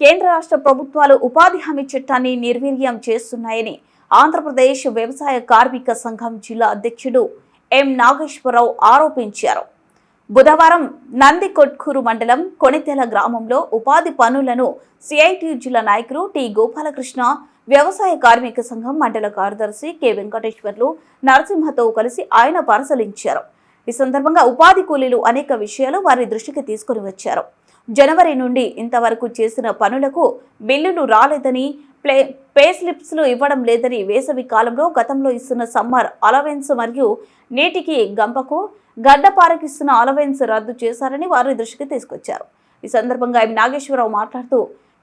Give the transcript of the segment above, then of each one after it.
కేంద్ర రాష్ట్ర ప్రభుత్వాలు ఉపాధి హామీ చట్టాన్ని నిర్వీర్యం చేస్తున్నాయని ఆంధ్రప్రదేశ్ వ్యవసాయ కార్మిక సంఘం జిల్లా అధ్యక్షుడు ఎం నాగేశ్వరరావు ఆరోపించారు. బుధవారం నందికొట్కూరు మండలం కొణితెల గ్రామంలో ఉపాధి పనులను సిఐటి జిల్లా నాయకులు టి గోపాలకృష్ణ వ్యవసాయ కార్మిక సంఘం మండల కార్యదర్శి కె వెంకటేశ్వర్లు నరసింహతో కలిసి ఆయన పరిశీలించారు. ఈ సందర్భంగా ఉపాధి కూలీలు అనేక విషయాలు వారి దృష్టికి తీసుకుని వచ్చారు. జనవరి నుండి ఇంతవరకు చేసిన పనులకు బిల్లులు రాలేదని ప్లే పే స్లిప్స్లు ఇవ్వడం లేదని వేసవి కాలంలో గతంలో ఇస్తున్న సమ్మర్ అలవెన్స్ మరియు నీటికి గంపకు గడ్డపారకిస్తున్న అలవెన్స్ రద్దు చేశారని వారి దృష్టికి తీసుకొచ్చారు. ఈ సందర్భంగా ఎం నాగేశ్వరరావు మాట్లాడుతూ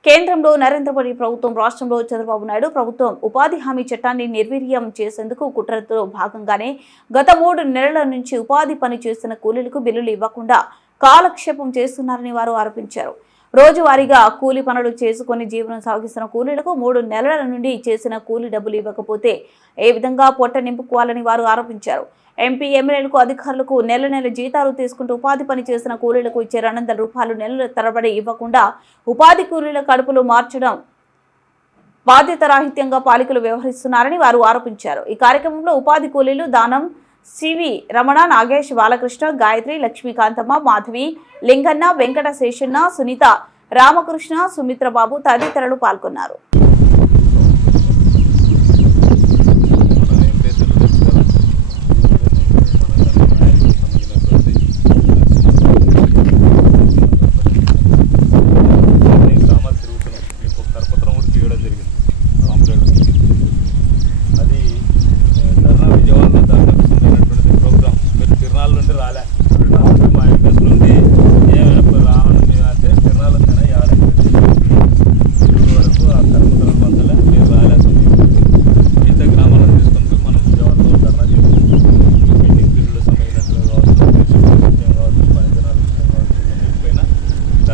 కేంద్రంలో నరేంద్ర మోడీ ప్రభుత్వం రాష్ట్రంలో చంద్రబాబు నాయుడు ప్రభుత్వం ఉపాధి హామీ చట్టాన్ని నిర్వీర్యం చేసేందుకు కుట్రతో భాగంగానే గత మూడు నెలల నుంచి ఉపాధి పని చేస్తున్న కూలీలకు బిల్లులు ఇవ్వకుండా కాలక్షేపం చేస్తున్నారని వారు ఆరోపించారు. రోజువారీగా కూలి పనులు చేసుకుని జీవనం సాగిస్తున్న కూలీలకు మూడు నెలల నుండి చేసిన కూలీ డబ్బులు ఇవ్వకపోతే ఏ విధంగా పొట్ట నింపుకోవాలని వారు ఆరోపించారు. ఎంపీ ఎమ్మెల్యేలకు అధికారులకు నెల నెల జీతాలు తీసుకుంటూ ఉపాధి పని చేసిన కూలీలకు ఇచ్చే రెండు రూపాయలు నెలల తరబడి ఇవ్వకుండా ఉపాధి కూలీల కడుపులు మార్చడం బాధ్యతరాహిత్యంగా పాలికలు వ్యవహరిస్తున్నారని వారు ఆరోపించారు. ఈ కార్యక్రమంలో ఉపాధి కూలీలు దానం సివి రమణ నాగేష్ బాలకృష్ణ గాయత్రి లక్ష్మీకాంతమ్మ మాధవి లింగన్న వెంకట శేషన్న సునీత రామకృష్ణ సుమిత్రబాబు తదితరులు పాల్గొన్నారు.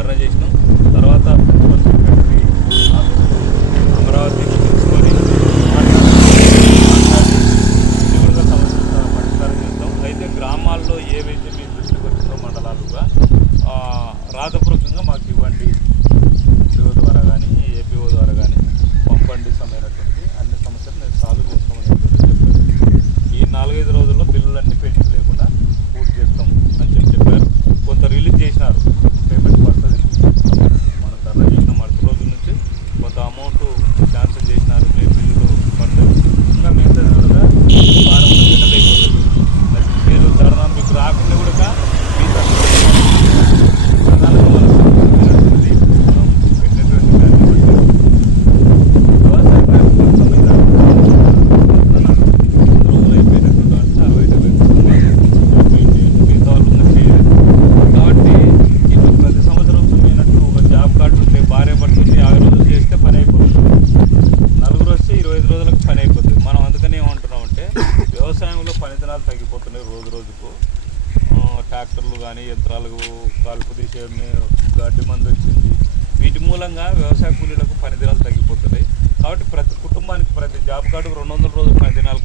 ధర్నా చేసినాం. తర్వాత ప్రిన్సిపల్ సెక్రటరీ అమరావతి తీసుకొని తీవ్రంగా పరిష్కారం చేస్తాం. అయితే గ్రామాల్లో ఏవైతే మీ దృష్టికి వచ్చిందో మండలాలుగా రాధపురం అమౌంట్ చేసినారు మీ వ్యవసాయంలో పనితనాలు తగ్గిపోతున్నాయి రోజు రోజుకు. ట్రాక్టర్లు కానీ యంత్రాలు కలుపు తీసే గడ్డి మందు వచ్చింది. వీటి మూలంగా వ్యవసాయ కూలీలకు పని దినాలు తగ్గిపోతున్నాయి. కాబట్టి ప్రతి కుటుంబానికి ప్రతి జాబ్ కార్డు రెండు వందల రోజులు పని దినాలు